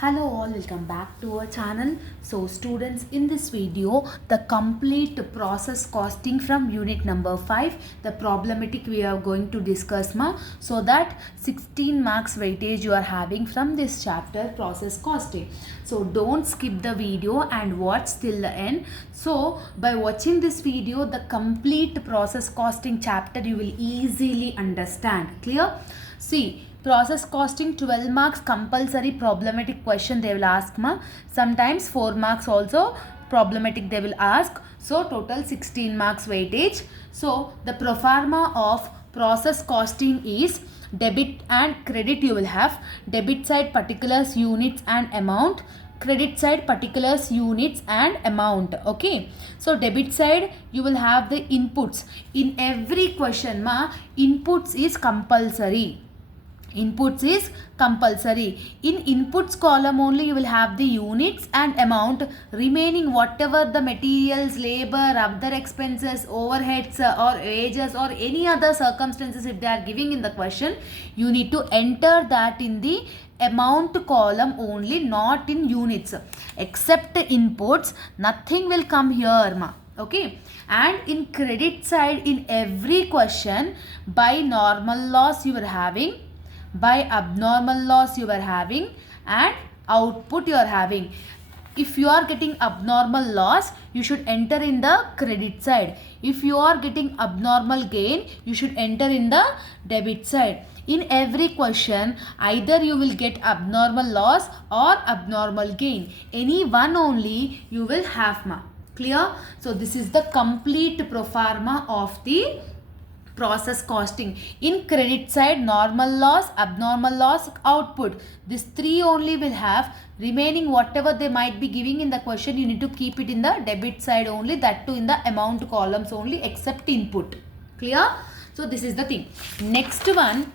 Hello all, welcome back to our channel. So students, in this video the complete process costing from unit number 5, the problematic we are going to discuss so that 16 marks weightage you are having from this chapter, process costing. So don't skip the video and watch till the end. So by watching this video, the complete process costing chapter you will easily understand. Clear? See, process costing 12 marks compulsory problematic question they will ask sometimes 4 marks also problematic they will ask, so total 16 marks weightage. So the proforma of process costing is debit and credit. You will have debit side particulars, units and amount, credit side particulars, units and amount. Okay, so debit side you will have the inputs. In every question inputs is compulsory. Inputs is compulsory. In inputs column only you will have the units and amount. Remaining whatever the materials, labor, other expenses, overheads or wages or any other circumstances if they are giving in the question, you need to enter that in the amount column only, not in units. Except inputs, nothing will come here okay. And in credit side, in every question, by normal loss you are having, by abnormal loss you are having, and output you are having. If you are getting abnormal loss, you should enter in the credit side. If you are getting abnormal gain, you should enter in the debit side. In every question, either you will get abnormal loss or abnormal gain. Any one only you will have Clear? So this is the complete proforma of the process costing. In credit side, normal loss, abnormal loss, output. These three only will have. Remaining whatever they might be giving in the question, you need to keep it in the debit side only, that too in the amount columns only except input. Clear? So this is the thing. Next one,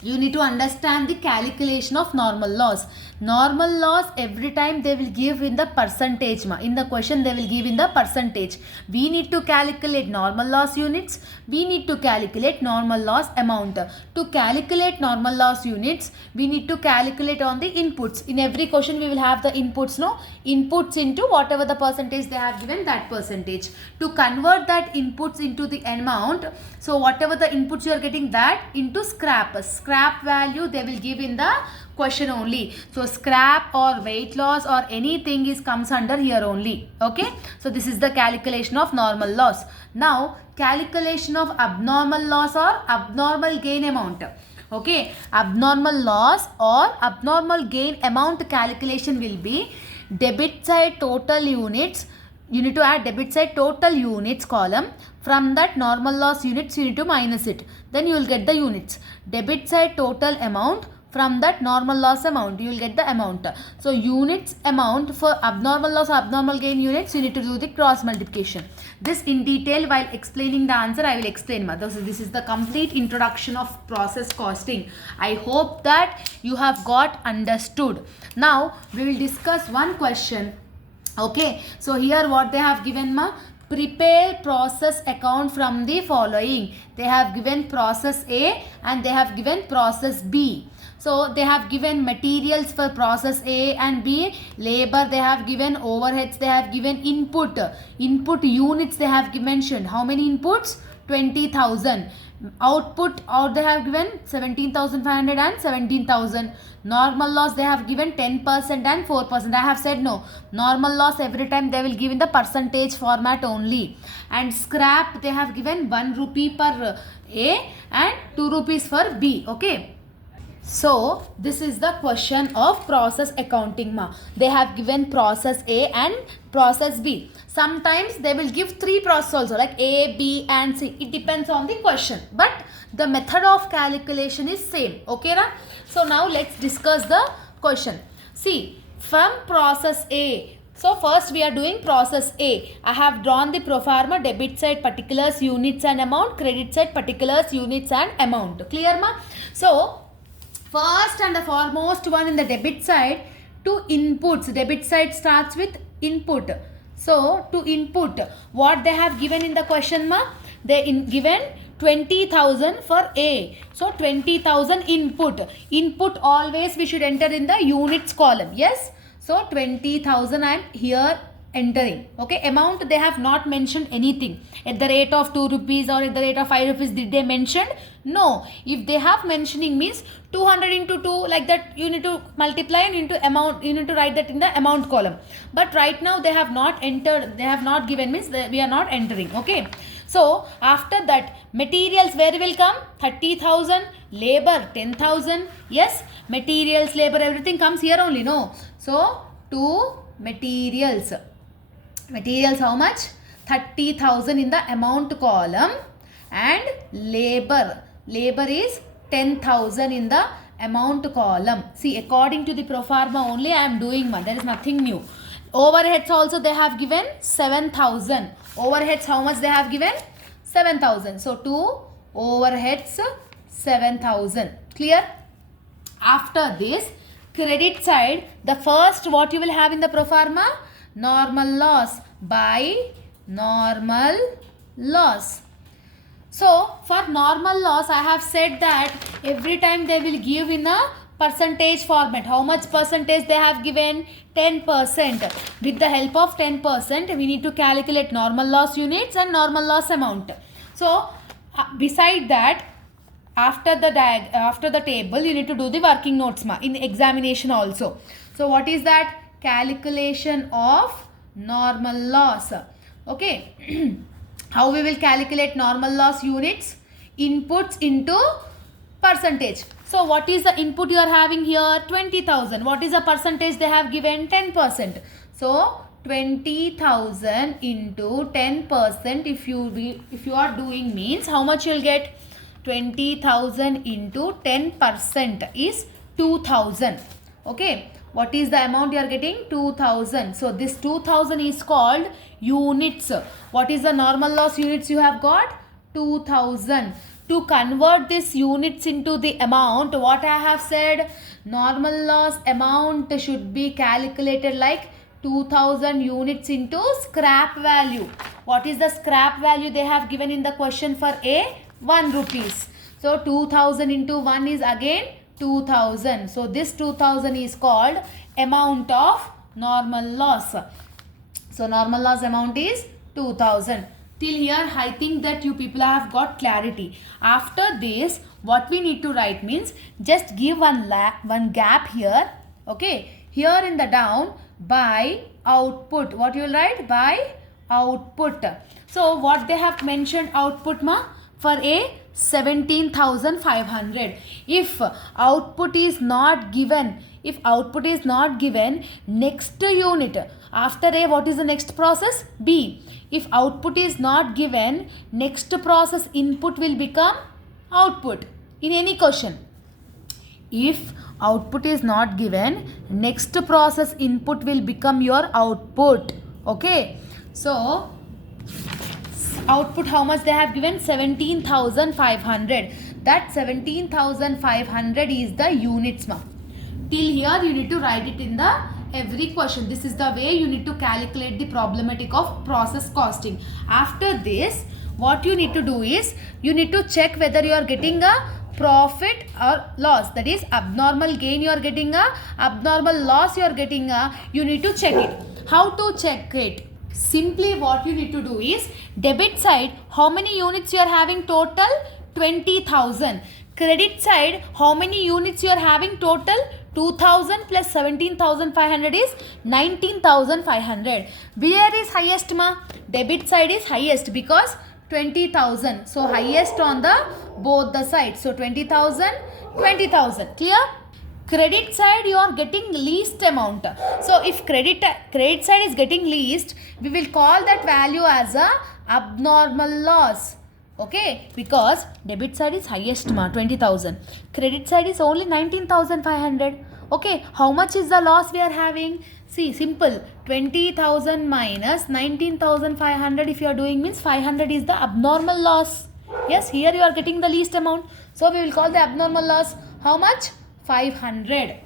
you need to understand the calculation of normal loss. Normal loss every time they will give in the percentage. In the question they will give in the percentage. We need to calculate normal loss units. We need to calculate normal loss amount. To calculate normal loss units, we need to calculate on the inputs. In every question we will have the inputs, inputs into whatever the percentage they have given, that percentage. To convert that inputs into the amount, so whatever the inputs you are getting, that into scrap value they will give in the question only. So scrap or weight loss or anything is comes under here only. Okay, so this is the calculation of normal loss. Now calculation of abnormal loss or abnormal gain amount. Okay, abnormal loss or abnormal gain amount calculation will be debit side total units. You need to add debit side total units column. From that normal loss units you need to minus it. Then you will get the units. Debit side total amount. From that normal loss amount you will get the amount. So units amount for abnormal loss, abnormal gain units, you need to do the cross multiplication. This in detail while explaining the answer I will explain. This is the complete introduction of process costing. I hope that you have got understood. Now we will discuss one question. Okay, so here what they have given prepare process account from the following. They have given process A and they have given process B. So they have given materials for process A and B, labor they have given, overheads they have given, input units they have mentioned. How many inputs? 20,000. Output they have given 17,500 and 17,000. Normal loss they have given 10% and 4%. I have said no. Normal loss every time they will give in the percentage format only. And scrap they have given 1 rupee per A and 2 rupees for B. Okay. So this is the question of process accounting They have given process A and process B. Sometimes they will give 3 processes also, like A, B and C. It depends on the question. But the method of calculation is same. Okay So now let's discuss the question. See, from process A. So first we are doing process A. I have drawn the proforma, debit side particulars, units and amount, credit side particulars, units and amount. Clear So first and the foremost one in the debit side, to inputs. Debit side starts with input. So to input, what they have given in the question They given 20,000 for A. So 20,000 input. Input always we should enter in the units column. Yes. So 20,000 I am here entering. Okay. Amount they have not mentioned anything. At the rate of 2 rupees or at the rate of 5 rupees did they mention? No. If they have mentioning means 200 into 2 like that you need to multiply and into amount you need to write that in the amount column. But right now they have not entered, they have not given means we are not entering. Okay. So after that materials where will come? 30,000, labor 10,000. Yes, materials, labor everything comes here only. No. So to materials. Materials how much? 30,000 in the amount column and labor. Labor is 10,000 in the amount column. See, according to the pro forma only I am doing. There is nothing new. Overheads also they have given 7,000. Overheads how much they have given? 7,000. So to overheads 7,000. Clear? After this credit side, the first what you will have in the pro forma? Normal loss by normal loss. So for normal loss I have said that every time they will give in a percentage format. How much percentage they have given? 10%. With the help of 10% we need to calculate normal loss units and normal loss amount. So beside that after the table you need to do the working notes in examination also. So what is that? Calculation of normal loss. Okay. How we will calculate normal loss units? Inputs into percentage. So what is the input you are having here? 20,000. What is the percentage they have given? 10%. So 20,000 into 10% if you are doing means how much you will get? 20,000 into 10% is 2,000. Okay. What is the amount you are getting? 2,000. So this 2,000 is called units. What is the normal loss units you have got? 2,000. To convert this units into the amount, what I have said, normal loss amount should be calculated like 2,000 units into scrap value. What is the scrap value they have given in the question for A? 1 rupees. So 2,000 into 1 is again 2,000. So this 2,000 is called amount of normal loss. So normal loss amount is 2,000. Till here I think that you people have got clarity. After this what we need to write means just give one gap here. Okay. Here in the down by output. What you will write? By output. So what they have mentioned output ma? For A 17,500. If output is not given, next unit after A what is the next process? B. If output is not given, next process input will become output in any question. If output is not given, next process input will become your output. Okay. So output how much they have given? 17,500. That 17,500 is the units. Till here you need to write it in the every question. This is the way you need to calculate the problematic of process costing. After this what you need to do is you need to check whether you are getting a profit or loss. That is abnormal gain you are getting a, abnormal loss you are getting a. You need to check it. How to check it? Simply what you need to do is debit side how many units you are having total? 20,000. Credit side how many units you are having total? 2,000 plus 17,500 is 19,500. Where is highest ma? Debit side is highest because 20,000. So highest on the both the sides. So 20,000, 20,000. Clear? Credit side you are getting least amount. So if credit side is getting least, we will call that value as a abnormal loss. Okay, because debit side is highest ma 20,000. Credit side is only 19,500. Okay, how much is the loss we are having? See, simple. 20,000 minus 19,500 if you are doing means 500 is the abnormal loss. Yes, here you are getting the least amount. So we will call the abnormal loss. How much? 500.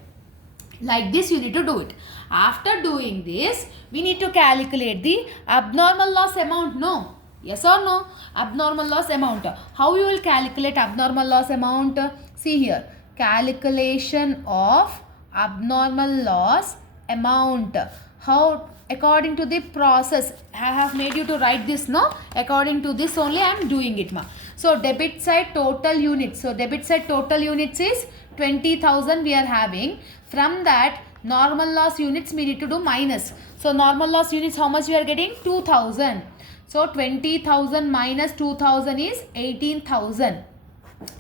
Like this you need to do it. After doing this, we need to calculate the abnormal loss amount. No. Yes or no? Abnormal loss amount. How you will calculate abnormal loss amount? See here. Calculation of abnormal loss amount. How? According to the process. I have made you to write this, no? According to this only I am doing it, ma. So debit side total units. So debit side total units is 20,000 we are having. From that normal loss units we need to do minus. So normal loss units how much we are getting? 2,000. So 20,000 minus 2,000 is 18,000.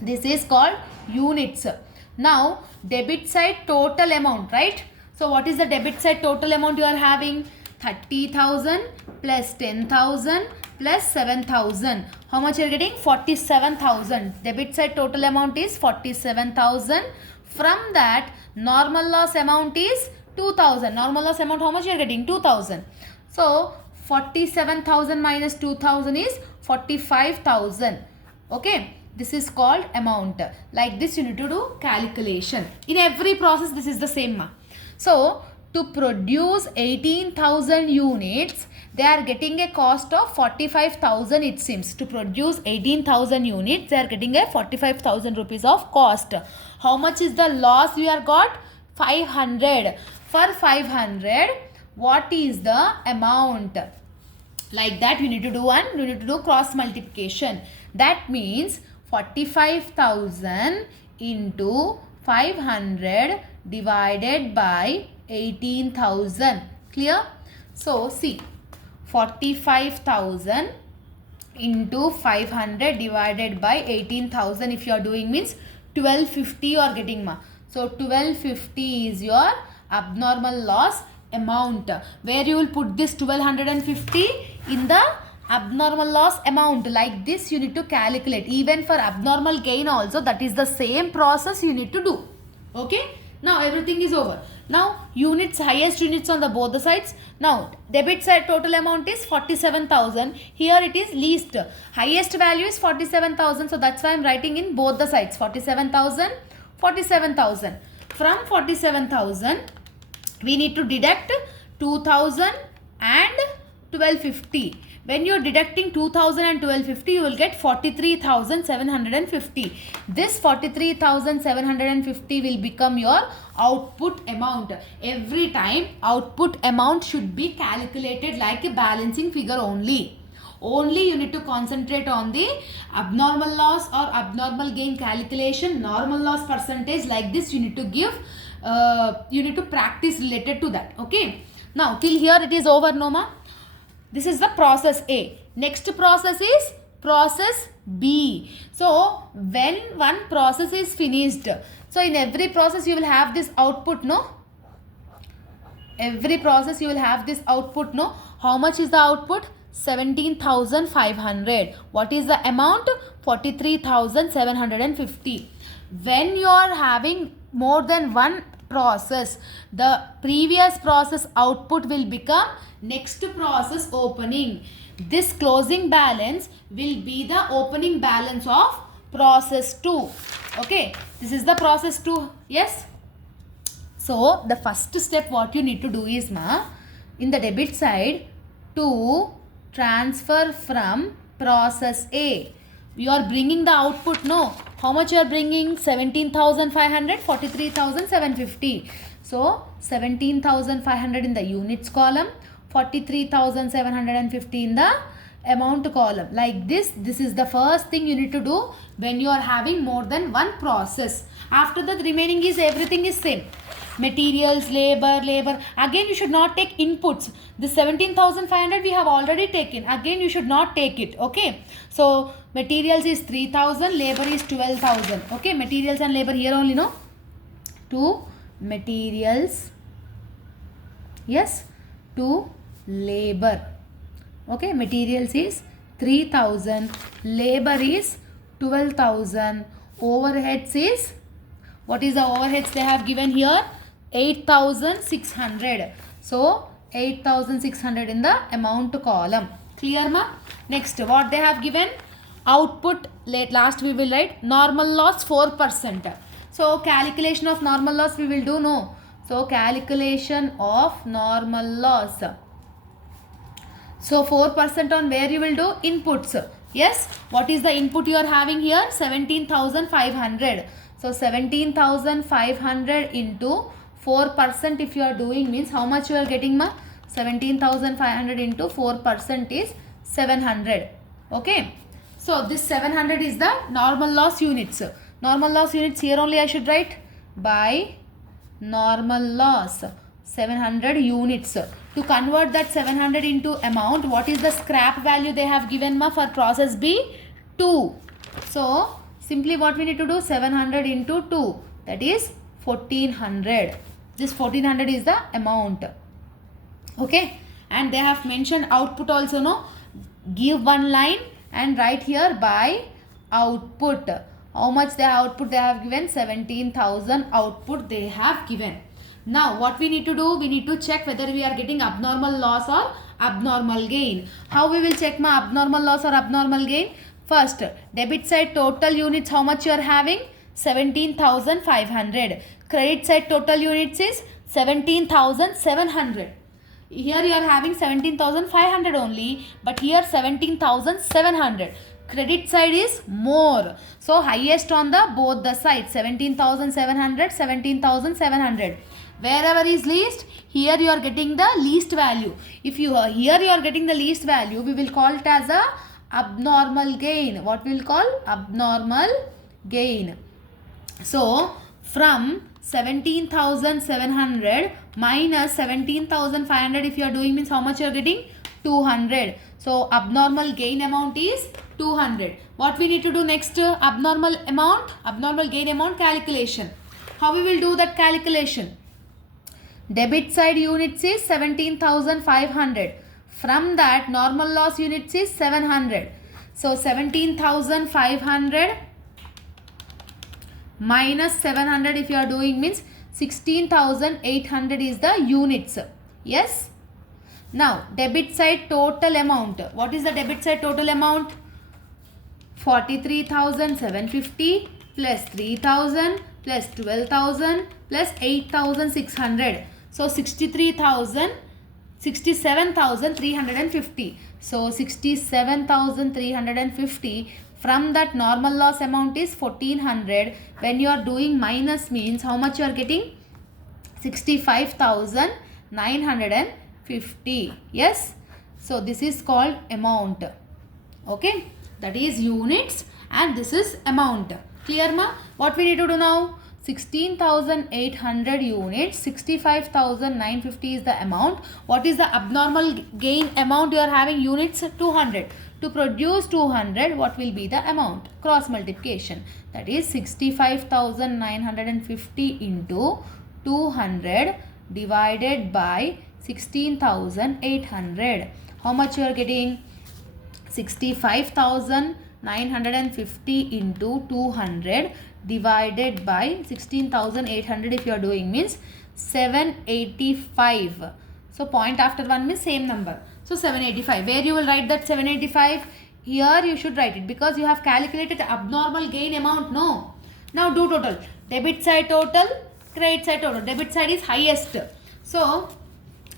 This is called units. Now debit side total amount, right? So what is the debit side total amount you are having? 30,000 plus 10,000 plus 7,000. How much you are getting? 47,000. Debit side total amount is 47,000. From that normal loss amount is 2,000. Normal loss amount how much you are getting? 2,000. So 47,000 minus 2,000 is 45,000. Okay, this is called amount. Like this you need to do calculation. In every process this is the same. So to produce 18,000 units, they are getting a cost of 45,000 it seems. To produce 18,000 units, they are getting a 45,000 rupees of cost. How much is the loss we are got? 500. For 500, what is the amount? Like that you need to do you need to do cross multiplication. That means 45,000 into 500 divided by 18,000. Clear? So see, 45,000 into 500 divided by 18,000 if you are doing means 1250 you are getting, ma. So 1250 is your abnormal loss amount. Where you will put this 1250? In the abnormal loss amount. Like this you need to calculate. Even for abnormal gain also, that is the same process you need to do. Okay. Now everything is over. Now units, highest units on the both the sides. Now debit side total amount is 47,000. Here it is least. Highest value is 47,000. So that's why I am writing in both the sides. 47,000, 47,000. From 47,000 we need to deduct 2,000 and 1250. When you are deducting 2,000 and 1250, you will get 43,750. This 43,750 will become your output amount. Every time output amount should be calculated like a balancing figure only. Only you need to concentrate on the abnormal loss or abnormal gain calculation, normal loss percentage. Like this you need to give, you need to practice related to that. Okay. Now till here it is over, Noma. This is the process A. Next process is process B. So when one process is finished, so in every process you will have this output, no? Every process you will have this output, no? How much is the output? 17,500. What is the amount? 43,750. When you are having more than one process, the previous process output will become next process opening. This closing balance will be the opening balance of process 2. Okay, this is the process 2. Yes. So the first step what you need to do is, in the debit side, to transfer from process A, you are bringing the output, no? How much you are bringing? 17,500, 43,750. So 17,500 in the units column, 43,750 in the amount column. Like this is the first thing you need to do when you are having more than one process. After that, remaining is everything is same. Materials, labor. Again you should not take inputs. The 17,500 we have already taken. Again you should not take it. Okay. So materials is 3,000, labor is 12,000. Okay. Materials and labor here only, no? To materials. Yes. To labor. Okay. Materials is 3,000. Labor is 12,000. Overheads is, what is the overheads they have given here? 8,600. So 8,600 in the amount column. Clear, ma? Next, what they have given? Output, last we will write normal loss 4%. So calculation of normal loss we will do, no? So calculation of normal loss. So 4% on where you will do? Inputs. Yes, what is the input you are having here? 17,500. So 17,500 into 4% if you are doing means how much you are getting, ma? 17,500 into 4% is 700. Okay. So this 700 is the normal loss units. Normal loss units here only I should write by normal loss 700 units. To convert that 700 into amount, what is the scrap value they have given, ma, for process B? 2. So simply what we need to do? 700 into 2, that is 1400. This 1400 is the amount. Okay, and they have mentioned output also, no? Give one line and write here by output. How much the output they have given? 17,000 output they have given. Now what we need to do? We need to check whether we are getting abnormal loss or abnormal gain. How we will check my abnormal loss or abnormal gain? First, debit side total units, how much you are having? 17,500. Credit side total units is 17,700. Here you are having 17,500 only, but here 17,700. Credit side is more. So highest on the both the sides, 17,700, 17,700. Wherever is least, here you are getting the least value. If you are here you are getting the least value, we will call it as a abnormal gain. What we will call? Abnormal gain. So from 17,700 minus 17,500 if you are doing means how much you are getting? 200. So abnormal gain amount is 200. What we need to do next? Abnormal gain amount calculation. How we will do that calculation? Debit side units is 17,500. From that normal loss units is 700. So 17,500 minus 700 if you are doing means 16,800 is the units. Yes. Now debit side total amount. What is the debit side total amount? 43,750 plus 3,000 plus 12,000 plus 8,600. So 67,350. So 67,350. From that normal loss amount is 1400. When you are doing minus means how much you are getting? 65,950. Yes. So this is called amount. Okay. That is units and this is amount. Clear, ma? What we need to do now? 16,800 units, 65,950 is the amount. What is the abnormal gain amount you are having? Units 200. To produce 200, what will be the amount? Cross multiplication. That is 65,950 into 200 divided by 16,800. How much you are getting? 65,950 into 200 divided by 16,800 if you are doing means 785. So point after one means same number. So 785. Where you will write that 785? Here you should write it because you have calculated abnormal gain amount. No. Now do total. Debit side total, credit side total. Debit side is highest. So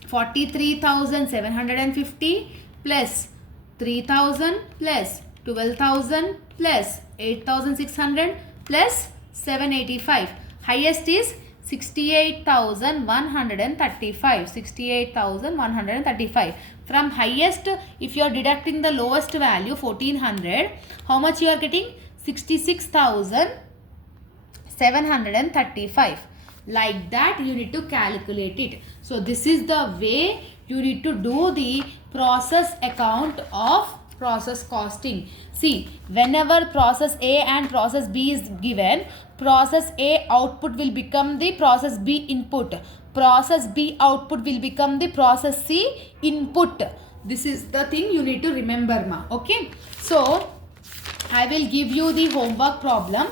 43,750 plus 3,000 plus 12,000 plus 8,600 plus 785. Highest is 68,135. 68,135. From highest, if you are deducting the lowest value 1400, how much you are getting? 66,735. Like that you need to calculate it. So this is the way you need to do the process account of process costing. See, whenever process A and process B is given, process A output will become the process B input. Process B output will become the process C input. This is the thing you need to remember, ma. Okay. So, I will give you the homework problem.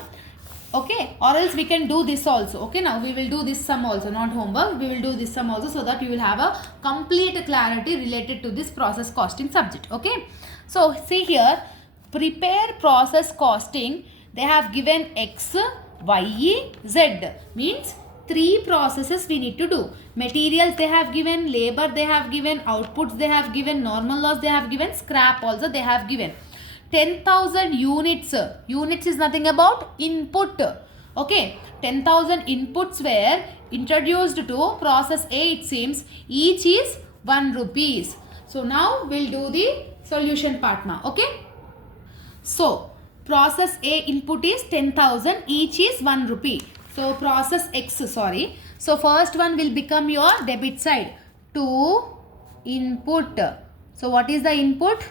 Okay, or else we can do this also. Okay, now we will do this sum also, not homework. We will do this sum also so that you will have a complete clarity related to this process costing subject. Okay, so see here, prepare process costing. They have given X, Y, Z. Means 3 processes we need to do. Materials they have given, labor they have given, outputs they have given, normal loss they have given, scrap also they have given. 10,000 units. Units is nothing about input. Okay, 10,000 inputs were introduced to process A, it seems. Each is 1 rupees. So now we'll do the solution part now. Okay. So process A input is 10,000, each is 1 rupee. So process X, sorry. So first one will become your debit side. To input. So what is the input?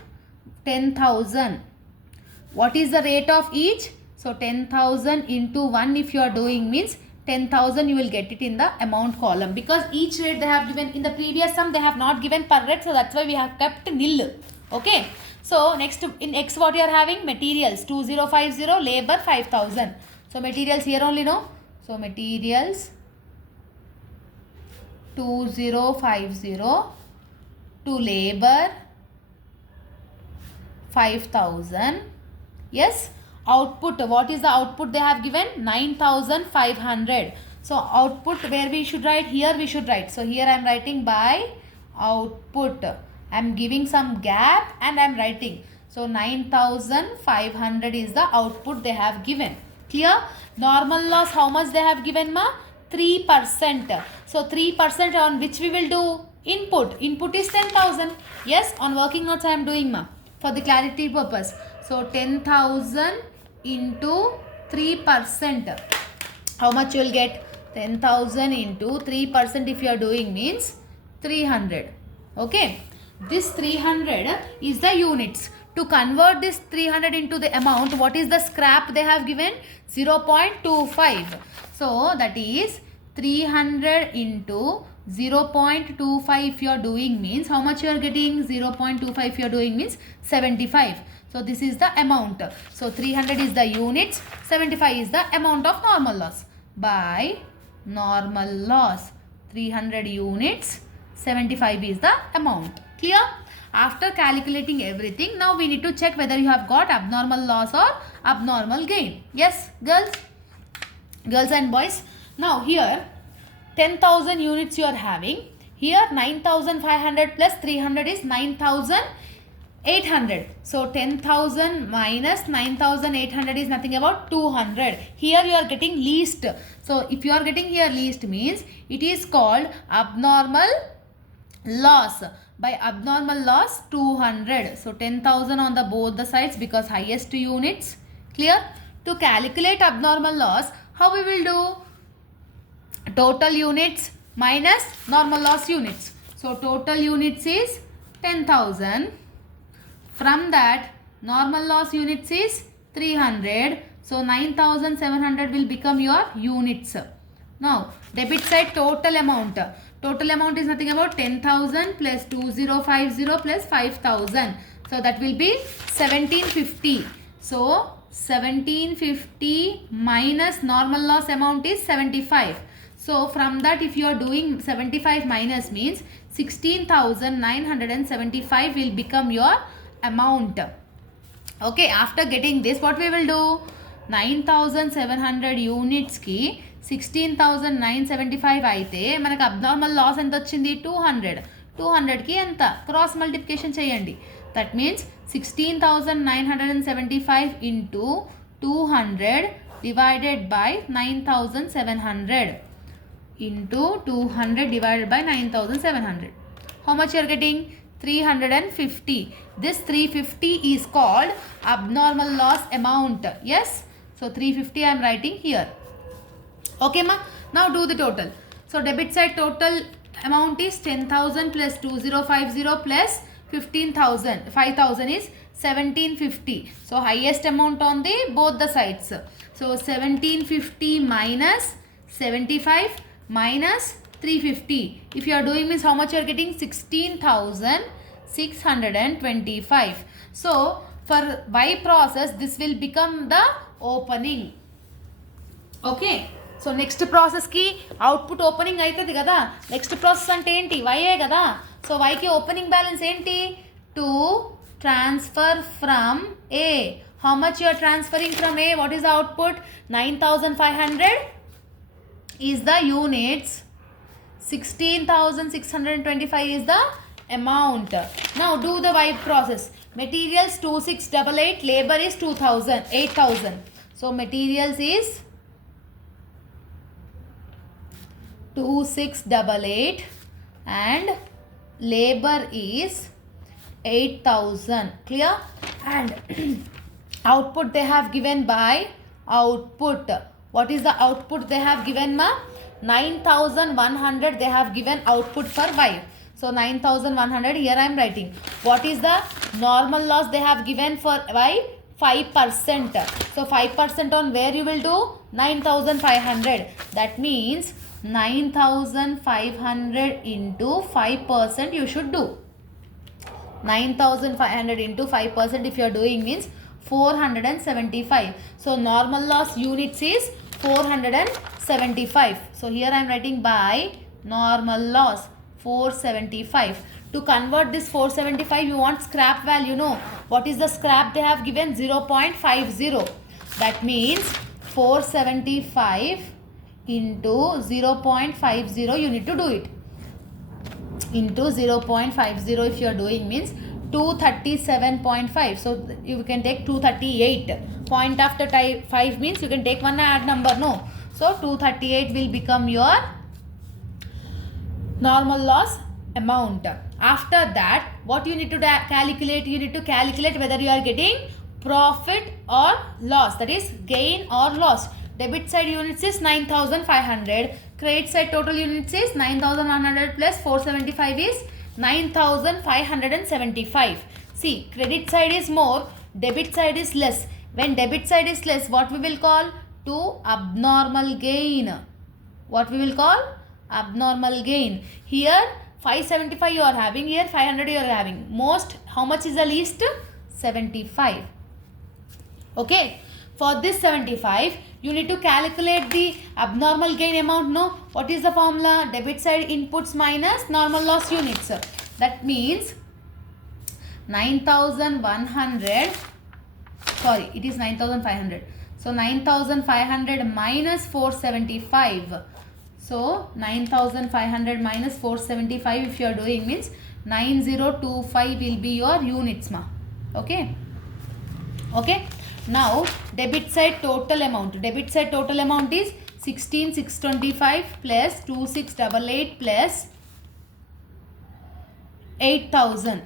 10,000. What is the rate of each? So 10,000 into 1 if you are doing means 10,000 you will get it in the amount column, because each rate they have given in the previous sum they have not given per rate, so that's why we have kept nil. Okay. So next in X what you are having? Materials 2050, labor 5,000. So materials here only, no? So materials 2050 to labor 5,000. Yes. Output, what is the output they have given? 9,500. So output where we should write? Here we should write. So here I am writing by output. I am giving some gap and I am writing. So 9,500 is the output they have given. Clear? Normal loss how much they have given, ma? 3%. So 3% on which we will do? Input. Input is 10,000. Yes, on working notes I am doing, ma, for the clarity purpose. So 10,000 into 3%. How much you will get? 10,000 into 3% if you are doing means 300. Okay. This 300 is the units. To convert this 300 into the amount, what is the scrap they have given? 0.25. So that is 300 into 0.25 if you are doing means how much you are getting? 0.25 if you are doing means 75. So this is the amount. So 300 is the units, 75 is the amount of normal loss. By normal loss, 300 units, 75 is the amount. Clear? After calculating everything, now we need to check whether you have got abnormal loss or abnormal gain. Yes, girls? Girls and boys. Now here 10,000 units you are having. Here 9,500 plus 300 is 9,800. So 10,000 minus 9,800 is nothing about 200. Here you are getting least. So if you are getting here least means it is called abnormal loss. By abnormal loss 200. So 10,000 on the both the sides because highest units. Clear? To calculate abnormal loss, how we will do? Total units minus normal loss units. So total units is 10,000. From that normal loss units is 300. So 9,700 will become your units. Now debit side total amount. Total amount is nothing about 10,000 plus 2050 plus 5,000. So that will be 1750. So 1750 minus normal loss amount is 75. So from that if you are doing 75 minus means 16,975 will become your amount. Okay, after getting this what we will do? 9,700 units ki 16,975 అయితే మనకు abnormal loss ఎంత వచ్చింది? 200. 200కి ఎంత? Cross multiplication చేయండి. That means 16,975 into 200 divided by 9,700 into 200 divided by 9,700. How much you are getting? 350. This 350 is called abnormal loss amount. Yes. So 350 I am writing here. Okay ma. Now do the total. So debit side total amount is 10,000 plus 2050 plus 15,000. 5,000 is 1750. So highest amount on the both the sides. So 1750 minus 75 minus 350. If you are doing means how much you are getting? 16,625. So for Y process this will become the opening. Okay. So next process ki output opening aitadi kada. Next process ante enti? Y e kada. So Y ki opening balance enti? To transfer from A. How much you are transferring from A? What is the output? 9,500. is the units, 16,625 is the amount. Now do the Y process. Materials 2688, labor is 8,000. So materials is 2688 and labor is 8,000. Clear? And output they have given by output. What is the output they have given, ma? 9,100 they have given output for Y. So 9,100 here I am writing. What is the normal loss they have given for Y? 5%. So 5% on where you will do? 9,500. That means 9,500 into 5% you should do. 9,500 into 5% if you are doing means 475. So normal loss units is 475. So here I am writing by normal loss 475. To convert this 475 you want scrap value, no? What is the scrap they have given? 0.50. That means 475 into 0.50 you need to do it. Into 0.50 if you are doing means 237.5. So you can take 238. Point after 5 means you can take one add number, no? So 238 will become your normal loss amount. After that, what you need to calculate? You need to calculate whether you are getting profit or loss, that is gain or loss. Debit side units is 9,500. Credit side total units is 9,100 plus 475 is 9,575. See, credit side is more, debit side is less. When debit side is less, what we will call? To abnormal gain. What we will call? Abnormal gain. Here 575 you are having, here 500 you are having. Most, how much is the least? 75. Okay. For this 75, you need to calculate the abnormal gain amount, no? What is the formula? Debit side inputs minus normal loss units. That means 9,100, sorry, it is 9,500. So 9,500 minus 475. So 9,500 minus 475 if you are doing means 9025 will be your units, ma. Okay. Okay. Now debit side total amount. Debit side total amount is 16,625 plus 2,688 plus 8,000.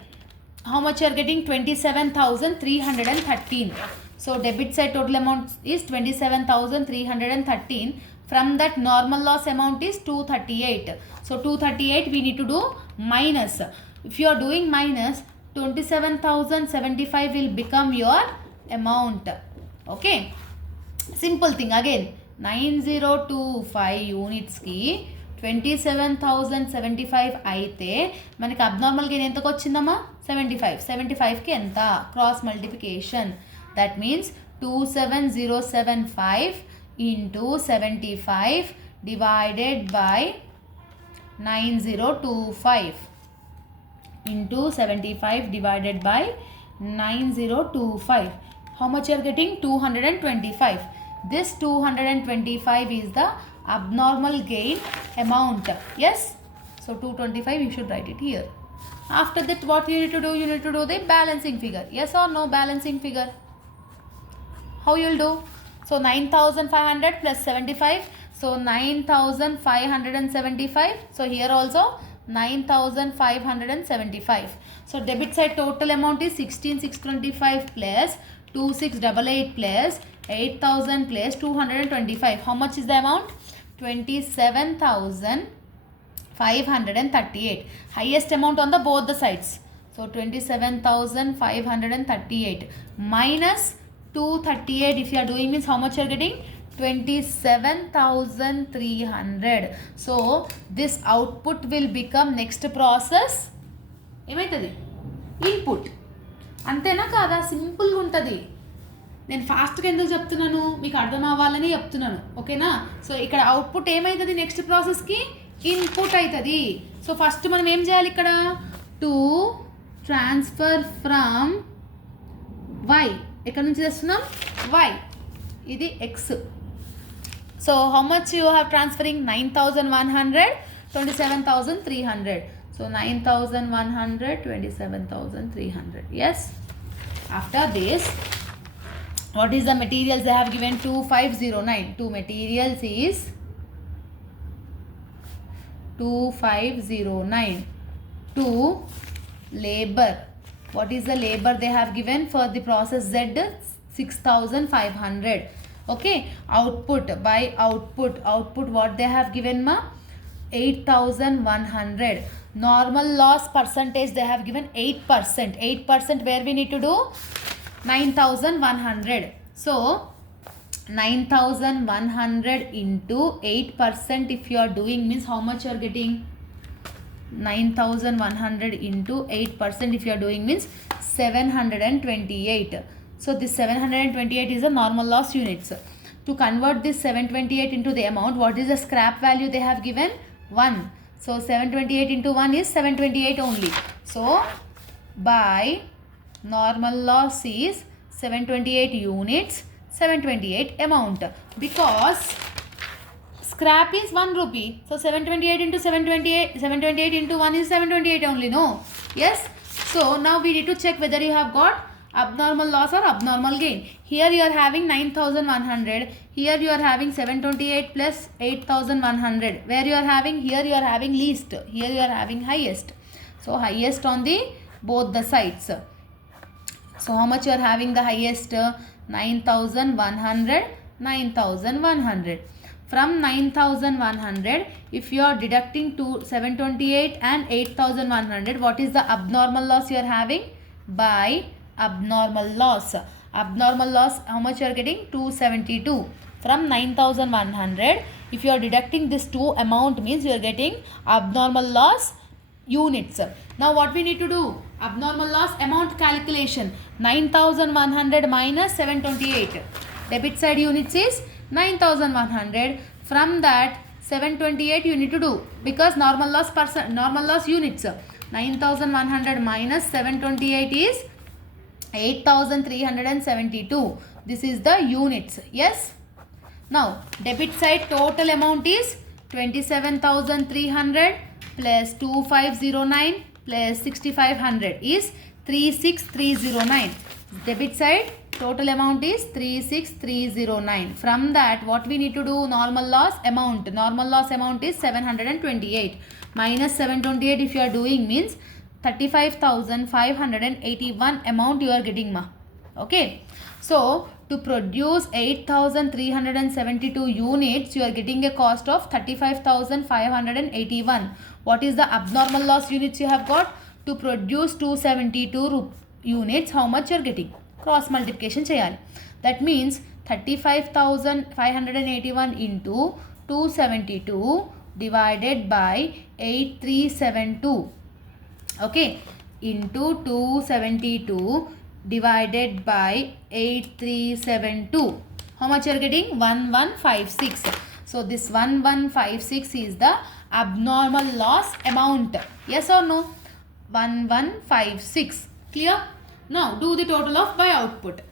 How much you are getting? 27,313. So debit side total amount is 27,313. From that normal loss amount is 238. So 238 we need to do minus. If you are doing minus, 27,075 will become your amount. Okay. Simple thing again. 9025 units ki 27,075 అయితే మనకి abnormal gain ఎంతకు వచ్చిందమ్మా? 75. 75 కి ఎంత? Cross multiplication. That means 27075 into 75 divided by 9025 into 75 divided by 9025. How much you are getting? 225. This 225 is the abnormal gain amount. Yes. So 225 you should write it here. After that what you need to do? You need to do the balancing figure. Yes or no? Balancing figure. How you will do? So 9,500 plus 75. So 9,575. So here also 9,575. So debit side total amount is 16,625 plus 2,688 plus 8,000 plus 225. How much is the amount? 27,538. Highest amount on the both the sides. So 27,538 minus 238 if you are doing means how much you are getting? 27,300. So this output will become next process ఏమైతుంది? Input. అంతేనా కాదా? సింపుల్గా ఉంటుంది. నేను ఫాస్ట్గా ఎందుకు చెప్తున్నాను? మీకు అర్థం అవ్వాలని చెప్తున్నాను. ఓకేనా? సో ఇక్కడ అవుట్పుట్ ఏమవుతుంది? నెక్స్ట్ ప్రాసెస్కి ఇన్పుట్ అవుతుంది. సో ఫస్ట్ మనం ఏం చేయాలి ఇక్కడ? To transfer from Y. ఎక్కడి నుంచి తెస్తున్నాం? వై. ఇది X. So how much you have transferring? 9,100, 27,300. So 9,100, 27,300. Yes. After this, what is the materials they have given? 2509. Two materials is 2509. Two labor. What is the labor they have given for the process Z? 6,500. Okay. Output by output. Output what they have given ma? 8,100. Normal loss percentage they have given 8%. 8% where we need to do? 9,100. So 9,100 into 8% if you are doing means how much you are getting? 9,100 into 8% if you are doing means 728. So this 728 is a normal loss units. To convert this 728 into the amount, what is the scrap value they have given? 1. So 728 into 1 is 728 only. So by normal loss is 728 units, 728 amount, because scrap is 1 rupee. So 728 into 728 into 1 is 728 only, no? Yes. So now we need to check whether you have got abnormal loss or abnormal gain. Here you are having 9,100. Here you are having 728 plus 8,100. Where you are having? Here you are having least. Here you are having highest. So highest on the both the sides. So how much you are having the highest? 9,100, 9,100. From 9,100, if you are deducting to 728 and 8,100, what is the abnormal loss you are having? By abnormal loss. Abnormal loss, how much you are getting? 272. From 9,100, if you are deducting this two amount means you are getting abnormal loss units. Now what we need to do? Abnormal loss amount calculation. 9,100 minus 728. Debit side units is 9,100. From that 728 you need to do, because normal loss units. 9,100 minus 728 is 8,372. This is the units. Yes. Now debit side total amount is 27,300 plus 2509 plus 6,500 is 36,309. Debit side total amount is 36,309. From that what we need to do? Normal loss amount. Normal loss amount is 728 minus 728 if you are doing means 35,581 amount you are getting ma. Okay. So to produce 8,372 units you are getting a cost of 35,581. What is the abnormal loss units you have got? To produce 272 units, how much you are getting? Cross multiplication cheyali. That means 35,581 into 272 divided by 8372. Okay, into 272 divided by 8372. How much you are getting? 1156. So this 1156 is the abnormal loss amount. Yes or no? 1156. Clear? Now do the total of by output.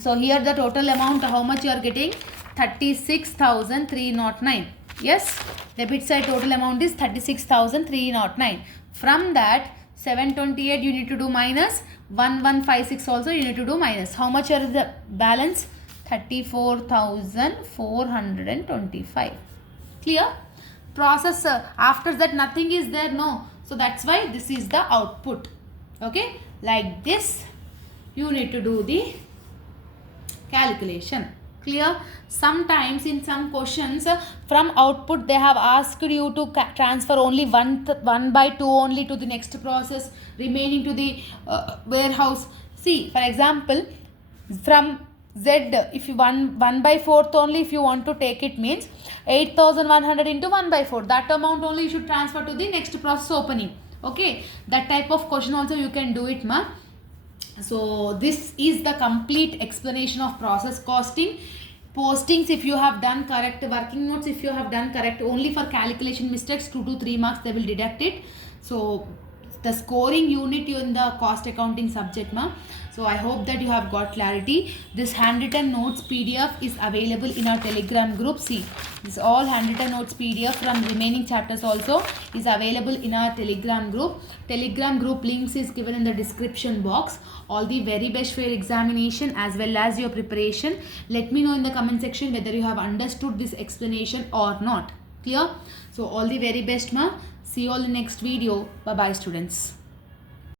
So here the total amount, how much you are getting? 36,309. Yes, debit side total amount is 36,309. From that 728 you need to do minus, 1156 also you need to do minus. How much are the balance? 34,425. Clear? Process after that nothing is there, no. So that's why this is the output. Okay, like this you need to do the calculation. Clear? Sometimes in some questions from output they have asked you to transfer only 1 by 2 only to the next process, remaining to the warehouse. See, for example, from Z, if you 1 by 4th only if you want to take it means 8,100 into 1 by 4. That amount only you should transfer to the next process opening. Okay, that type of question also you can do it, ma. So this is the complete explanation of process costing. Postings if you have done correct, working notes if you have done correct, only for calculation mistakes 2 to 3 marks they will deduct it. So the scoring unit in the cost accounting subject ma. So I hope that you have got clarity. This handwritten notes PDF is available in our Telegram group. See, this all handwritten notes PDF from remaining chapters also is available in our Telegram group. Telegram group links is given in the description box. All the very best for your examination as well as your preparation. Let me know in the comment section whether you have understood this explanation or not. Clear? So all the very best ma. See you all in the next video. Bye bye students.